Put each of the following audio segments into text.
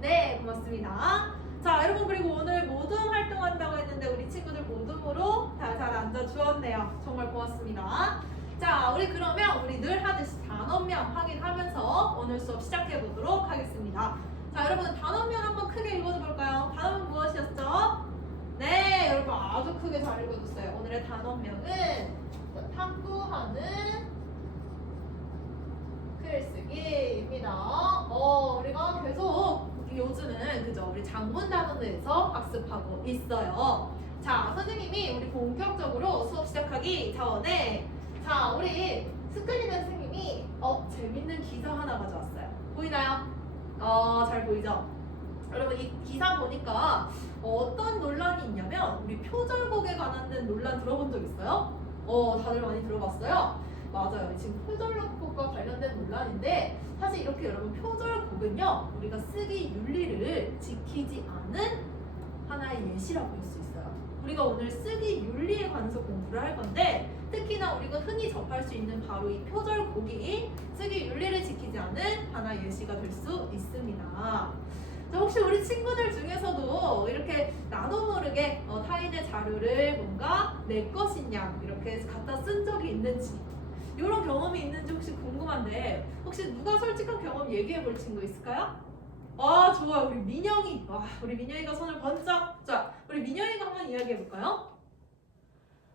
네, 고맙습니다. 자, 여러분 그리고 오늘 모둠 활동한다고 했는데 우리 친구들 모둠으로 다 잘 앉아 주었네요. 정말 고맙습니다. 자, 우리 그러면 우리 늘 하듯이 단원명 확인하면서 오늘 수업 시작해 보도록 하겠습니다. 자, 여러분 단원명 한번 크게 읽어줘 볼까요? 단원명 무엇이었죠? 네, 여러분 아주 크게 잘 읽어줬어요. 오늘의 단원명은 탐구하는 글쓰기입니다. 어, 우리가 계속 요즘은 그죠? 우리 장문 단원에서 학습하고 있어요. 자, 선생님이 우리 본격적으로 수업 시작하기 전에 자, 우리 스크린의 선생님이 어, 재밌는 기사 하나 가져왔어요. 보이나요? 어, 잘 보이죠? 여러분 이 기사 보니까 어떤 논란이 있냐면 우리 표절곡에 관한 논란 들어본 적 있어요? 어, 다들 많이 들어봤어요? 맞아요. 지금 표절곡과 관련된 논란인데 사실 이렇게 여러분 표절곡은요 우리가 쓰기 윤리를 지키지 않은 하나의 예시라고 볼수 있어요. 우리가 오늘 쓰기 윤리에 관해서 공부를 할 건데 특히나 우리가 흔히 접할 수 있는 바로 이 표절곡이 쓰기 윤리를 지키지 않은 하나의 예시가 될 수 있습니다. 자, 혹시 우리 친구들 중에서도 이렇게 나도 모르게 어, 타인의 자료를 뭔가 내양 이렇게 갖다 쓴 적이 있는지 이런 경험이 있는지 혹시 궁금한데 혹시 누가 솔직한 경험 얘기해 볼 친구 있을까요? 아 좋아요. 우리 민영이. 와 우리 민영이가 손을 번쩍. 자 우리 민영이가 한번 이야기해 볼까요?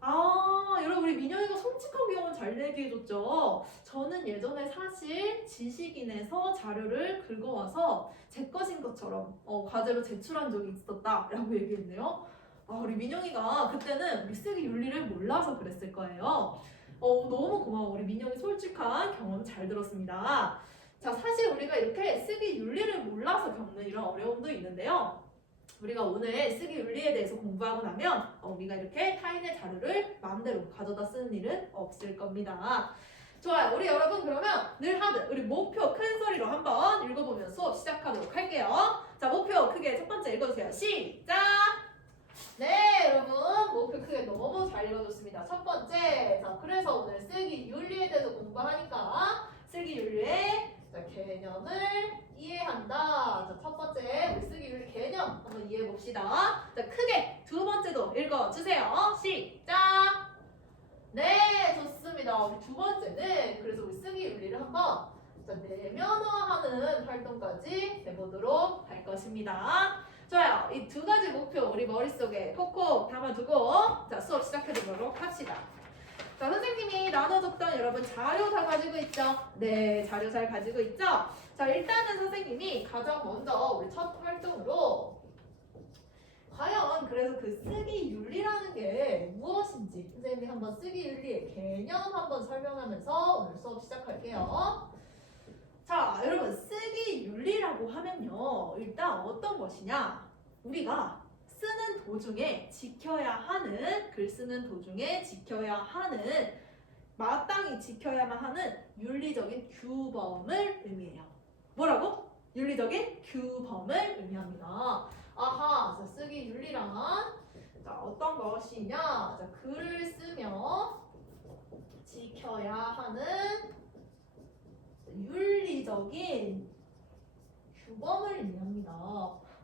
아 여러분 우리 민영이가 솔직한 경험 잘 얘기해 줬죠? 저는 예전에 사실 지식인에서 자료를 긁어와서 제 것인 것처럼 어, 과제로 제출한 적이 있었다 라고 얘기했네요. 아 우리 민영이가 그때는 우리 쓰기 윤리를 몰라서 그랬을 거예요 어, 너무 고마워 우리 민영이 솔직한 경험 잘 들었습니다 자, 사실 우리가 이렇게 쓰기 윤리를 몰라서 겪는 이런 어려움도 있는데요. 우리가 오늘 쓰기 윤리에 대해서 공부하고 나면 어, 우리가 이렇게 타인의 자료를 마음대로 가져다 쓰는 일은 없을 겁니다. 좋아요. 우리 여러분 그러면 늘 하듯 우리 목표 큰 소리로 한번 읽어보면 수업 시작하도록 할게요. 자, 목표 크게 첫 번째 읽어주세요. 시작! 네, 여러분 목표 크게 너무 잘 읽어줬습니다. 첫 번째, 자, 그래서 오늘 쓰기 윤리에 대해서 공부하니까 쓰기 윤리의 자, 개념을 이해한다. 자, 첫 번째, 쓰기 윤리 개념 한번 이해해 봅시다. 자, 크게 두 번째도 읽어 주세요. 시작! 네, 좋습니다. 우리 두 번째는 그래서 우리 쓰기 윤리를 한번 자, 내면화하는 활동까지 해보도록 할 것입니다. 좋아요. 이 두 가지 목표 우리 머릿속에 콕콕 담아두고 자, 수업 시작해보도록 합시다. 자, 선생님이 나눠줬던 여러분 자료 다 가지고 있죠? 네, 자료 잘 가지고 있죠? 자, 일단은 선생님이 가장 먼저 우리 첫 활동으로 과연 그래서 그 쓰기 윤리라는 게 무엇인지 선생님이 한번 쓰기 윤리의 개념 한번 설명하면서 오늘 수업 시작할게요. 자, 여러분 쓰기 일단 어떤 것이냐? 우리가 쓰는 도중에 지켜야 하는 글 쓰는 도중에 지켜야 하는 마땅히 지켜야만 하는 윤리적인 규범을 의미해요. 뭐라고? 윤리적인 규범을 의미합니다. 아하, 자, 쓰기 윤리란 자, 어떤 것이냐? 자, 글을 쓰며 지켜야 하는 윤리적인 규범을 의미합니다.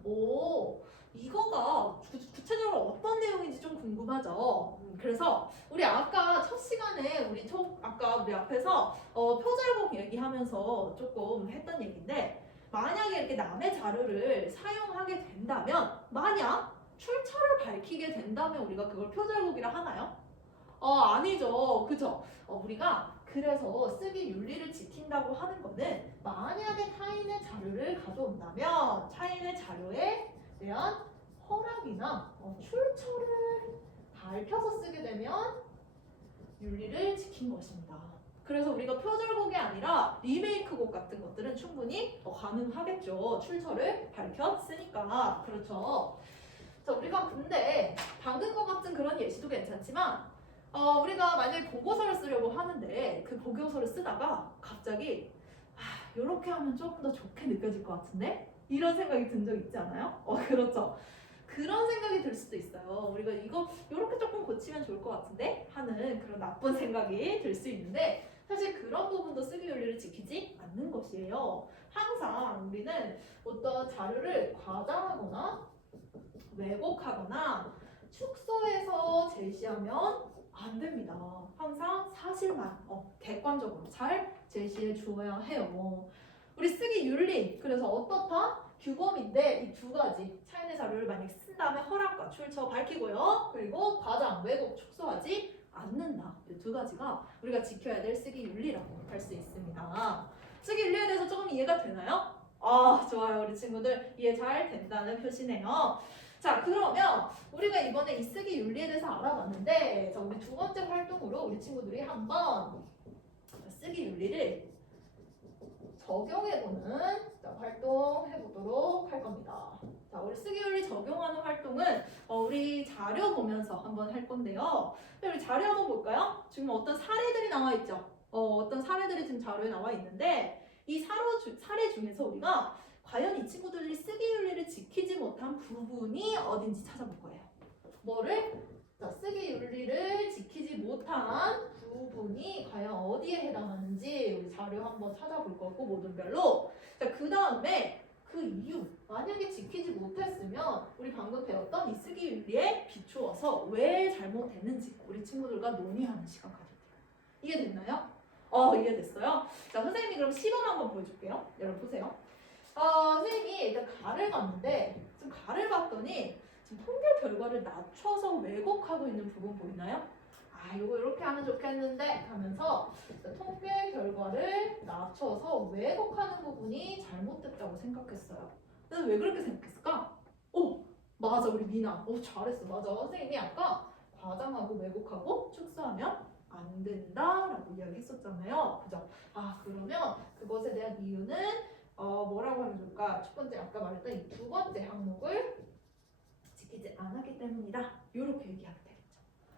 오, 이거가 구, 구체적으로 어떤 내용인지 좀 궁금하죠. 음, 그래서 우리 아까 첫 시간에 우리 초 아까 우리 앞에서 어, 표절곡 얘기하면서 조금 했던 얘기인데 만약에 이렇게 남의 자료를 사용하게 된다면 만약 출처를 밝히게 된다면 우리가 그걸 표절곡이라 하나요? 어 아니죠, 그죠? 어, 우리가 그래서 쓰기 윤리를 지킨다고 하는 거는 만약에 타인의 자료를 가져온다면 타인의 자료에 대한 허락이나 어, 출처를 밝혀서 쓰게 되면 윤리를 지킨 것입니다. 그래서 우리가 표절곡이 아니라 리메이크곡 같은 것들은 충분히 어, 가능하겠죠. 출처를 밝혔으니까. 그렇죠. 자, 우리가 근데 방금 것 같은 그런 예시도 괜찮지만 어, 우리가 만약에 보고서를 쓰려고 하는데 그 보고서를 쓰다가 갑자기 아, 이렇게 하면 조금 더 좋게 느껴질 것 같은데? 이런 생각이 든 적 있지 않아요? 어, 그렇죠. 그런 생각이 들 수도 있어요. 우리가 이거 이렇게 조금 고치면 좋을 것 같은데 하는 그런 나쁜 생각이 들 수 있는데 사실 그런 부분도 쓰기 윤리를 지키지 않는 것이에요. 항상 우리는 어떤 자료를 과장하거나 왜곡하거나 축소해서 제시하면 안 됩니다. 항상 사실만 어, 객관적으로 잘 제시해 주어야 해요. 우리 쓰기 윤리 그래서 어떻다? 규범인데 이 두 가지 차이의 자료를 만약 쓴 다음에 허락과 출처 밝히고요. 그리고 과장, 왜곡, 축소하지 않는다. 이 두 가지가 우리가 지켜야 될 쓰기 윤리라고 할 수 있습니다. 쓰기 윤리에 대해서 조금 이해가 되나요? 아 좋아요 우리 친구들 이해 잘 된다는 표시네요. 자 그러면 우리가 이번에 이 쓰기 윤리에 대해서 알아봤는데 자 우리 두 번째 활동으로 우리 친구들이 한번 쓰기 윤리를 적용해보는 자, 활동 해보도록 할 겁니다. 자, 우리 쓰기 윤리 적용하는 활동은 어, 우리 자료 보면서 한번 할 건데요. 우리 자료 한번 볼까요? 지금 어떤 사례들이 나와 있죠. 어, 어떤 사례들이 지금 자료에 나와 있는데 이 사로 주, 사례 중에서 우리가 과연 이 친구들이 쓰기 윤리를 지키지 못한 부분이 어딘지 찾아볼 거예요. 뭐를? 자, 쓰기 윤리를 지키지 못한 부분이 과연 어디에 해당하는지 우리 자료 한번 찾아볼 거고 모든별로. 자, 그 다음에 그 이유 만약에 지키지 못했으면 우리 방금 배웠던 이 쓰기 윤리에 비추어서 왜 잘못됐는지 우리 친구들과 논의하는 시간 가질게요. 이해됐나요? 어 이해됐어요? 자 선생님이 그럼 시범 한번 보여줄게요. 여러분 보세요. 어 선생님이 일단 가를 봤는데 지금 가를 봤더니 지금 통계 결과를 낮춰서 왜곡하고 있는 부분 보이나요? 아 이거 이렇게 하면 좋겠는데 하면서 통계 결과를 낮춰서 왜곡하는 부분이 잘못됐다고 생각했어요. 근데 왜 그렇게 생각했을까? 오 맞아 우리 미나 오 잘했어 맞아 선생님이 아까 과장하고 왜곡하고 축소하면 안 된다라고 이야기했었잖아요. 그죠? 아 그러면 그것에 대한 이유는 어, 뭐라고 하면 좋을까? 첫 번째 아까 말했던 이 두 번째 항목을 지키지 않았기 때문이다. 이렇게 얘기하면 되겠죠.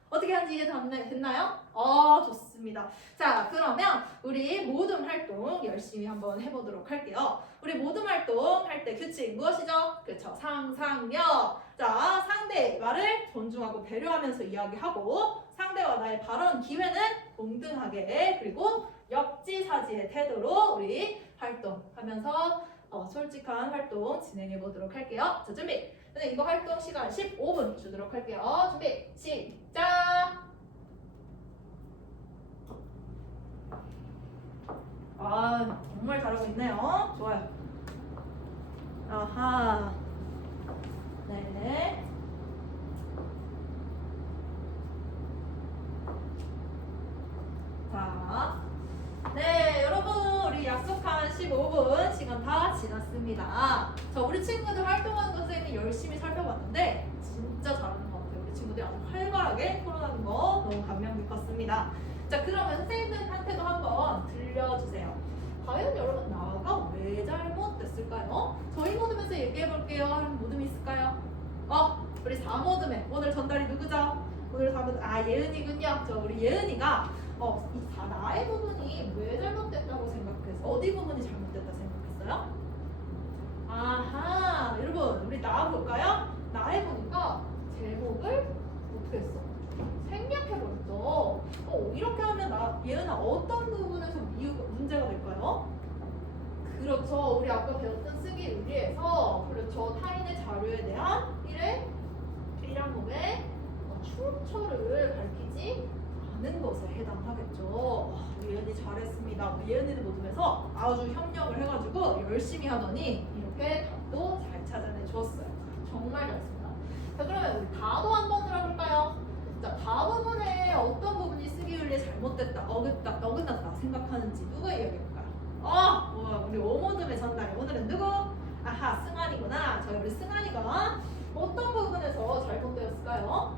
어떻게 하는지 이해 됐나요? 어 좋습니다. 자 그러면 우리 모둠 활동 열심히 한번 해보도록 할게요. 우리 모둠 활동 할 때 규칙 무엇이죠? 그렇죠. 상상력. 자 상대의 말을 존중하고 배려하면서 이야기하고 상대와 나의 발언 기회는 동등하게 그리고 역지사지의 태도로 우리 활동하면서 어, 솔직한 활동 진행해 보도록 할게요. 자 준비. 네, 이거 활동 시간 15분 주도록 할게요. 준비 시작. 아 정말 잘하고 있네요. 좋아요. 아하. 네. 자, 네, 여러분, 우리 약속한 15분 시간 다 지났습니다. 자, 우리 친구들 활동하는 거 선생님이 열심히 살펴봤는데, 진짜 잘하는 것 같아요. 우리 친구들이 아주 활발하게 토론하는 거 너무 감명 깊었습니다. 자, 그러면 선생님들한테도 한번 들려주세요. 과연 여러분, 나가 왜 잘못됐을까요? 저희 모둠에서 얘기해 볼게요. 하는 모둠 있을까요? 어, 우리 4모둠에 오늘 전달이 누구죠? 오늘 4모둠, 아, 예은이군요. 저 우리 예은이가 어, 이 사, 나의 부분이 왜 잘못됐다고 생각해서 어디 부분이 잘못됐다 생각했어요? 아하, 여러분 우리 나 볼까요? 나의 부분과 제목을 어떻게 했어? 생략해버렸죠. 어, 이렇게 하면 나 예은아 어떤 부분에서 이유가 문제가 될까요? 그렇죠. 우리 아까 배웠던 쓰기 의리에서 그렇죠. 타인의 자료에 대한 1회 1항목의 어, 출처를 밝히지 않는 것에 해당하겠죠. 와, 우리 예은이 잘했습니다. 우리 예은이는 모둠에서 아주 협력을 해가지고 열심히 하더니 이렇게 답도 잘 찾아내 주었어요. 정말 잘했습니다. 자 그러면 우리 다도 한번 들어볼까요? 자, 다 부분에 어떤 부분이 쓰기 윤리에 잘못됐다, 어긋다, 어긋났다 생각하는지 누가 이야기해볼까요? 아, 우와, 우리 오모둠의 전달이 오늘은 누구? 아하, 승환이가 어떤 부분에서 잘못되었을까요?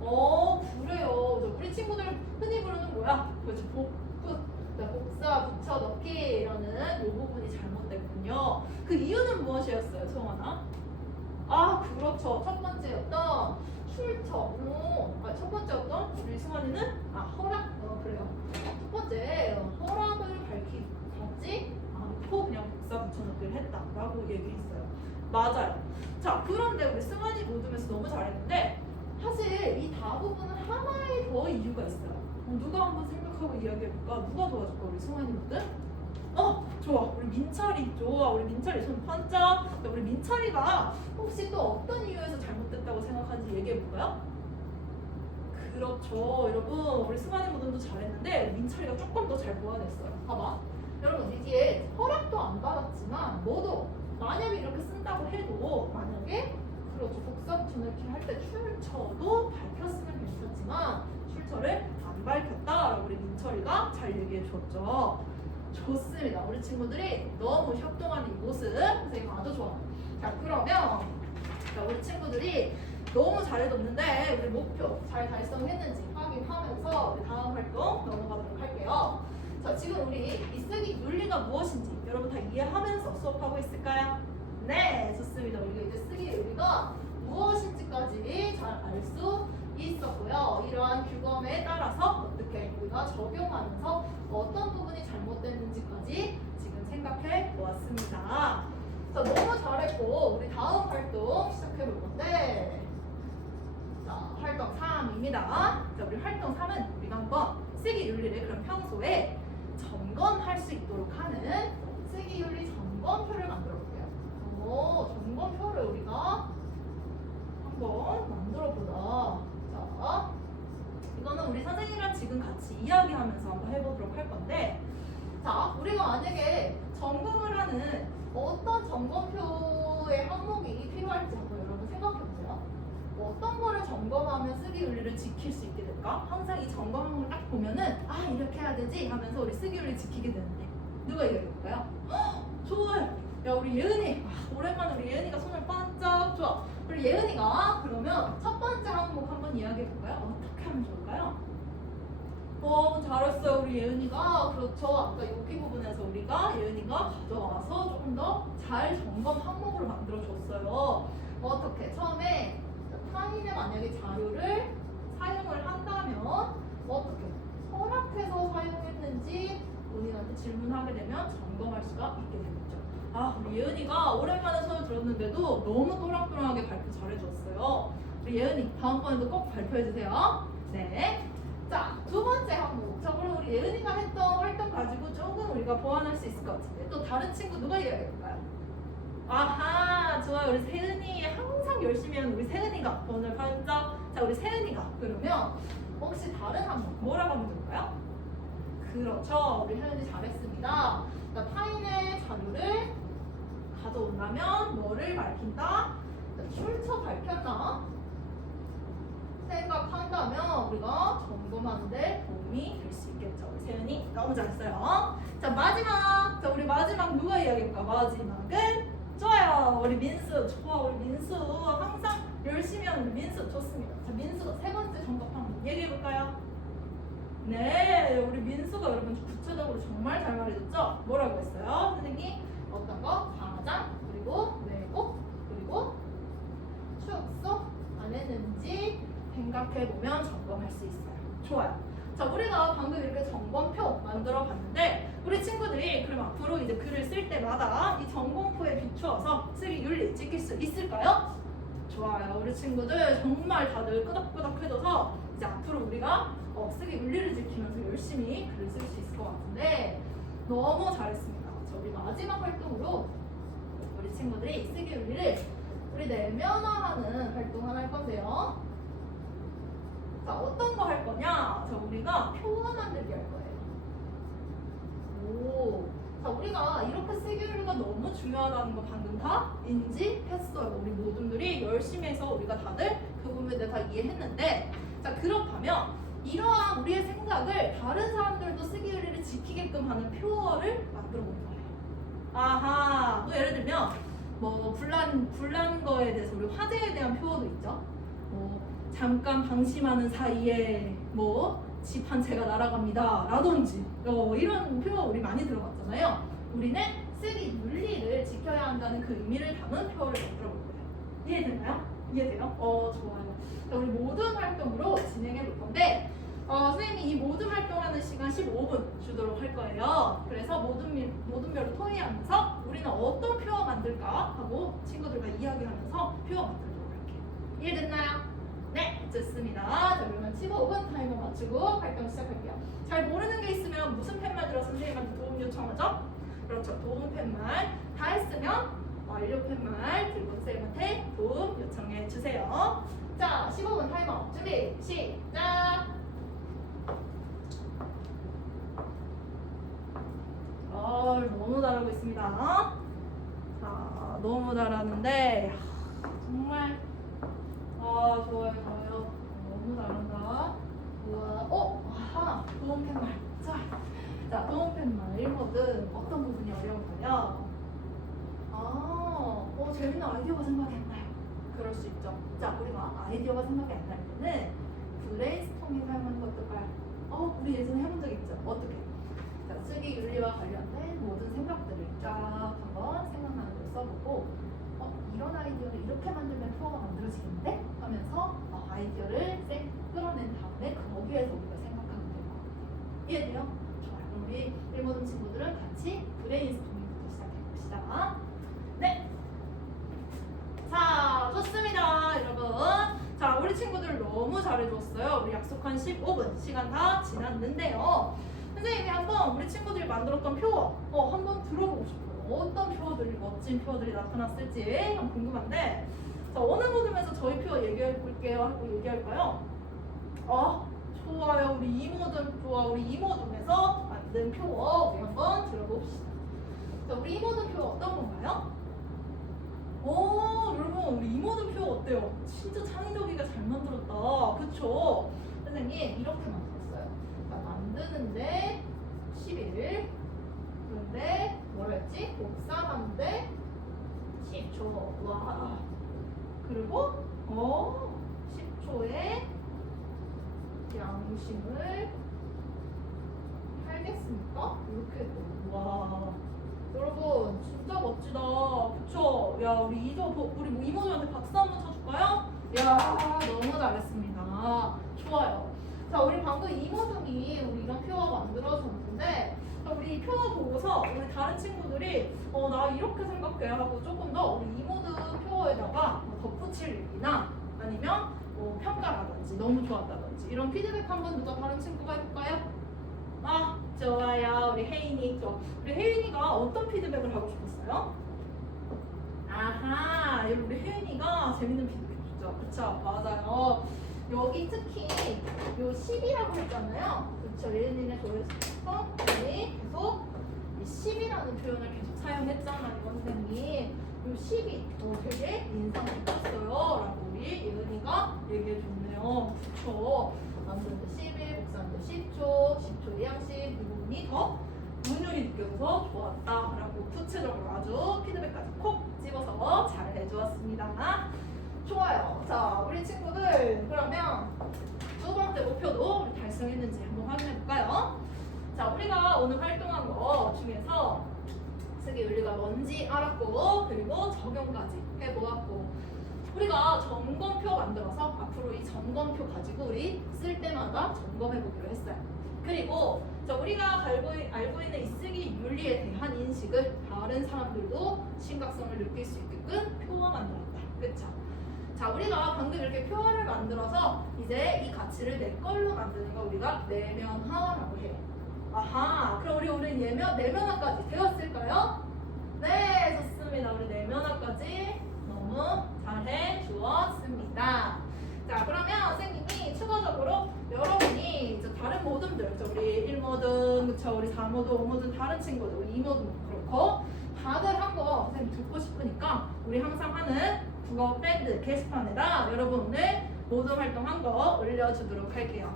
어 그래요. 저 우리 친구들 흔히 부르는 뭐야? 그렇죠. 복붙, 그러니까 복사, 붙여넣기라는 이 부분이 잘못됐군요. 그 이유는 무엇이었어요, 청원아? 아 그렇죠. 첫 번째였던 출처. 오, 아, 첫 번째였던 우리 승환이는 아 허락. 어 그래요. 첫 번째 어, 허락을 밝히지 않고 그냥 복사, 붙여넣기를 했다라고 얘기했어요. 맞아요. 자, 그런데 우리 승환이 모둠에서 너무 잘했는데 사실 이 다부분은 하나의 더 이유가 있어요. 어, 누가 한번 생각하고 이야기해볼까? 누가 도와줄까? 우리 승환이 모둠? 어, 좋아. 우리 민철이 좋아. 우리 민철이 손 번쩍. 자, 우리 민철이가 혹시 또 어떤 이유에서 잘못됐다고 생각하는지 얘기해볼까요? 그렇죠. 여러분, 우리 승환이 모둠도 잘했는데 민철이가 조금 더 잘 보완했어요. 봐봐. 여러분, 이게 허락도 안 받았지만 뭐도 만약에 이렇게 쓴다고 해도 만약에 그렇죠. 복사부터 이렇게 할때 출처도 밝혔으면 괜찮지만 출처를 안 밝혔다라고 우리 민철이가 잘 얘기해 줬죠. 좋습니다. 우리 친구들이 너무 협동하는 이 모습 선생님 아주 좋아. 자 그러면 자, 우리 친구들이 너무 잘해줬는데 우리 목표 잘 달성했는지 확인하면서 우리 다음 활동 넘어가도록 할게요. 자 지금 우리 이 쓰기 윤리가 무엇인지 여러분 다 이해하면서 수업하고 있을까요? 네 좋습니다. 우리가 이제 쓰기 윤리가 무엇인지까지 잘 알 수 있었고요. 이러한 규범에 따라서 어떻게 우리가 적용하면서 어떤 부분이 잘못됐는지까지 지금 생각해 보았습니다. 자, 너무 잘했고 우리 다음 활동 시작해 볼 건데 자, 활동 3입니다. 자, 우리 활동 3은 우리가 한번 쓰기 윤리를 그럼 평소에 점검할 수 있도록 하는 쓰기 윤리 점검표를 만들어 볼게요. 오, 점검표를 우리가 한번 만들어 보자. 자, 이거는 우리 선생님이랑 지금 같이 이야기하면서 한번 해보도록 할 건데, 자, 우리가 만약에 점검을 하는 어떤 점검표의 항목이 필요할지 한번 여러분 생각해 보세요. 어떤 거를 점검하면 쓰기 윤리를 지킬 수 있게 될까? 항상 이 점검 항목을 딱 보면은 아 이렇게 해야 되지 하면서 우리 쓰기 윤리 지키게 되는데 누가 얘기해 볼까요? 좋아요. 야 우리 예은이 아, 오랜만에 우리 예은이가 손을 반짝 좋아. 우리 예은이가 그러면 첫 번째 항목 한번 이야기해 볼까요? 어떻게 하면 좋을까요? 어 잘했어요 우리 예은이가 그렇죠 아까 여기 부분에서 우리가 예은이가 가져와서 조금 더 잘 점검 항목으로 만들어 줬어요. 어떻게 처음에 타인의 만약에 자료를 사용을 한다면 어떻게 허락해서 사용했는지 본인한테 질문하게 되면 점검할 수가 있게 되겠죠. 아 우리 예은이가 오랜만에 수업 들었는데도 너무 또랑또랑하게 발표 잘해줬어요. 우리 예은이 다음번에도 꼭 발표해 주세요. 네. 자 두 번째 항목. 자 그럼 우리 예은이가 했던 활동 가지고 조금 우리가 보완할 수 있을 것 같은데 또 다른 친구 누가 이야기해볼까요? 아하 좋아요 우리 세은이 항상 열심히 하는 우리 세은이가 오늘 반짝 자 우리 세은이가 그러면 혹시 다른 항목 뭐라고 하면 좋을까요? 그렇죠 우리 세은이 잘했습니다 자, 타인의 자료를 가져온다면 뭐를 밝힌다? 자, 출처 밝혔나? 생각한다면 우리가 점검하는데 도움이 될 수 있겠죠. 세연이 너무 잘했어요. 자 마지막, 자 우리 마지막 누가 이야기할까? 마지막은 좋아요. 우리 민수 좋아. 우리 민수 항상 열심히 하는 민수 좋습니다. 자 민수가 세 번째 점검 한번 얘기해 볼까요? 네, 우리 민수가 여러분 구체적으로 정말 잘 말해줬죠? 뭐라고 했어요? 선생님 어떤 거? 가장 그리고 왜곡 그리고 추억 속 안 했는지 생각해 보면 점검할 수 있어요. 좋아요. 자, 우리가 방금 이렇게 점검표 만들어 봤는데 우리 친구들이 그럼 앞으로 이제 글을 쓸 때마다 이 점검표에 비추어서 쓰기 윤리 지킬 수 있을까요? 좋아요. 우리 친구들 정말 다들 끄덕끄덕해져서 이제 앞으로 우리가 어, 쓰기 윤리를 지키면서 열심히 글을 쓸 수 있을 것 같은데 너무 잘했습니다. 자, 우리 마지막 활동으로 우리 친구들이 쓰기 윤리를 우리 내면화하는 활동 하나 할 건데요. 자, 어떤 거 할 거냐? 자, 우리가 표어 만들기 할 거예요. 오. 자, 우리가 이렇게 쓰기가 너무 중요하다는 거 방금 다 인지했어요. 우리 모든들이 열심히 해서 우리가 다들 그 부분에 대해 다 이해했는데, 자, 그렇다면 이러한 우리의 생각을 다른 사람들도 의리를 지키게끔 하는 표어를 만들어 볼 거예요. 아하. 뭐 예를 들면, 뭐 불난 불난 거에 대해서 우리 화재에 대한 표어도 있죠. 뭐 잠깐 방심하는 사이에 뭐 집한 채가 날아갑니다. 라든지 어, 이런 표현 우리 많이 들어봤잖아요. 우리는 쓰기 윤리를 지켜야 한다는 그 의미를 담은 표현을 만들어 볼 거예요. 이해되나요? 이해돼요? 어 좋아요. 자, 우리 모든 활동으로 진행해 볼 건데 어, 어, 선생님이 이 모든 활동하는 시간 15분 주도록 할 거예요. 그래서 모든, 미- 모든 별을 토의하면서 우리는 어떤 표어 만들까 하고 친구들과 이야기하면서 표어 만들도록 할게요. 이해됐나요? 네, 좋습니다. 자, 그러면 15분 타이머 맞추고 활동 시작할게요. 잘 모르는 게 있으면 무슨 팻말 들어 선생님한테 도움 요청하죠? 그렇죠. 도움 팻말 다 했으면 완료 팻말 들고 선생님한테 도움 요청해 주세요. 자, 15분 타이머 준비 시작. 아, 너무 잘하고 있습니다. 자, 너무 잘하는데 하, 정말 아 좋아요 좋아요 너무 잘한다. 우와, 어 하나 도움 팻말. 자, 자 도움 팻말 1모든 어떤 부분이 어려운가요? 아, 어 재밌는 아이디어가 생각이 안 나요. 그럴 수 있죠. 자, 우리가 아이디어가 생각이 안 날 때는 브레인스토밍 사용하는 거 어떨까요? 어, 우리 예전에 해본 적 있죠. 어떻게? 자, 쓰기 윤리와 관련된 모든 생각들을 쫙 한번 생각나는 걸 써보고, 어, 이런 아이디어를 이렇게 만들면 표어가 만들어지겠는데? 하면서 어, 아이디어를 쌩 끌어낸 다음에 거기에서 우리가 생각하면 될 것 같아요. 이해돼요? 좋아요. 그럼 우리 일본 친구들은 같이 브레인스토밍부터 시작해 봅시다. 네. 자, 좋습니다, 여러분. 자, 우리 친구들 너무 잘해줬어요. 우리 약속한 15분 시간 다 지났는데요. 선생님이 한번 우리 친구들이 만들었던 표어, 어, 한번 들어보고 싶어요. 어떤 표어들이 멋진 표어들이 나타났을지 궁금한데, 자, 어느 모듬에서 저희 표어 얘기해 볼게요 하고 얘기할까요? 어, 좋아요. 우리 이 모듬 좋아. 우리 이 모듬에서 만든 표어 우리 한번 들어봅시다. 자, 우리 이 모듬 표어 어떤 건가요? 오, 여러분, 우리 이모든 표 어때요? 진짜 창의적이가 잘 만들었다. 그쵸? 선생님, 이렇게 만들었어요. 자, 만드는데 11. 그런데, 뭐라 했지? 복사하는데 10초. 와. 그리고, 어, 10초에 양심을 팔겠습니까? 이렇게 또, 와. 여러분 진짜 멋지다 그쵸? 야 우리 이조 우리 뭐 이모들한테 박수 한 번 쳐줄까요? 야 너무 잘했습니다 좋아요 자 우리 방금 이모등이 우리 이런 표어 만들어줬는데 자, 우리 이 표어 보고서 우리 다른 친구들이 어 나 이렇게 생각해 하고 조금 더 우리 이모등 표 어에다가 뭐 덧붙일 얘기나 아니면 뭐 평가라든지 너무 좋았다든지 이런 피드백 한번 누가 다른 친구가 해볼까요? 아 좋아요. 우리 혜인이 좋아 우리 혜인이가 어떤 피드백을 하고 싶었어요? 아하 우리 혜인이가 재밌는 피드백 줬죠? 그쵸? 맞아요. 여기 특히 요 10이라고 했잖아요. 그쵸? 혜인이네 조회수에서 계속 이 10이라는 표현을 계속 사용했잖아요 선생님 요 10이 어, 되게 인상 깊었어요 라고 우리 예은이가 얘기해 줬네요 그쵸 만드는데 11, 복사하는데 10초, 10초 양식 이 부분이 더 운율이 느껴져서 좋았다 라고 구체적으로 아주 피드백까지 콕 집어서 잘 해주었습니다. 좋아요. 자, 우리 친구들 그러면 두 번째 목표도 달성했는지 한번 확인해 볼까요? 자, 우리가 오늘 활동한 거 중에서 쓰기 윤리가 뭔지 알았고 그리고 적용까지 해보았고 우리가 점검표 만들어서 앞으로 이 점검표 가지고 우리 쓸 때마다 점검해 보기로 했어요. 그리고 자, 우리가 알고, 알고 있는 이 쓰기 윤리에 대한 인식을 다른 사람들도 심각성을 느낄 수 있게끔 표어 만들었다. 그쵸? 자, 우리가 방금 이렇게 표어를 만들어서 이제 이 가치를 내 걸로 만드는 거 우리가 내면화라고 해요. 아하, 그럼 우리 오늘 내면, 내면화까지 되었을까요? 네, 좋습니다. 우리 내면화까지 너무 잘해 주었습니다. 자, 그러면 선생님이 추가적으로 여러분이 이제 다른 모듬들, 저 우리 1모듬, 그쵸, 우리 4모듬, 5모듬, 다른 친구들, 우리 2모듬 그렇고 다들 한 거 선생님 듣고 싶으니까 우리 항상 하는 국어 밴드 게시판에다 여러분 오늘 모듬 활동한 거 올려주도록 할게요.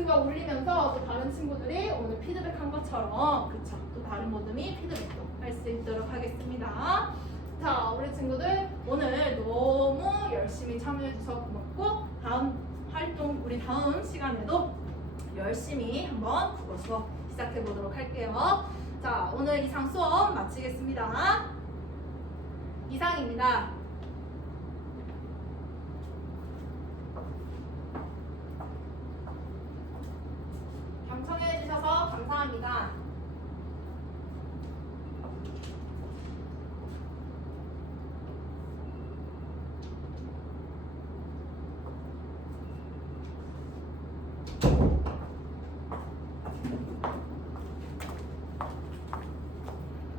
그거 올리면서 또 다른 친구들이 오늘 피드백한 것처럼 그쵸, 또 다른 모듬이 피드백도 할 수 있도록 하겠습니다. 자, 우리 친구들 오늘 너무 열심히 참여해주셔서 고맙고 다음 활동 우리 다음 시간에도 열심히 한번 국어 수업 시작해 보도록 할게요. 자, 오늘 이상 수업 마치겠습니다. 이상입니다.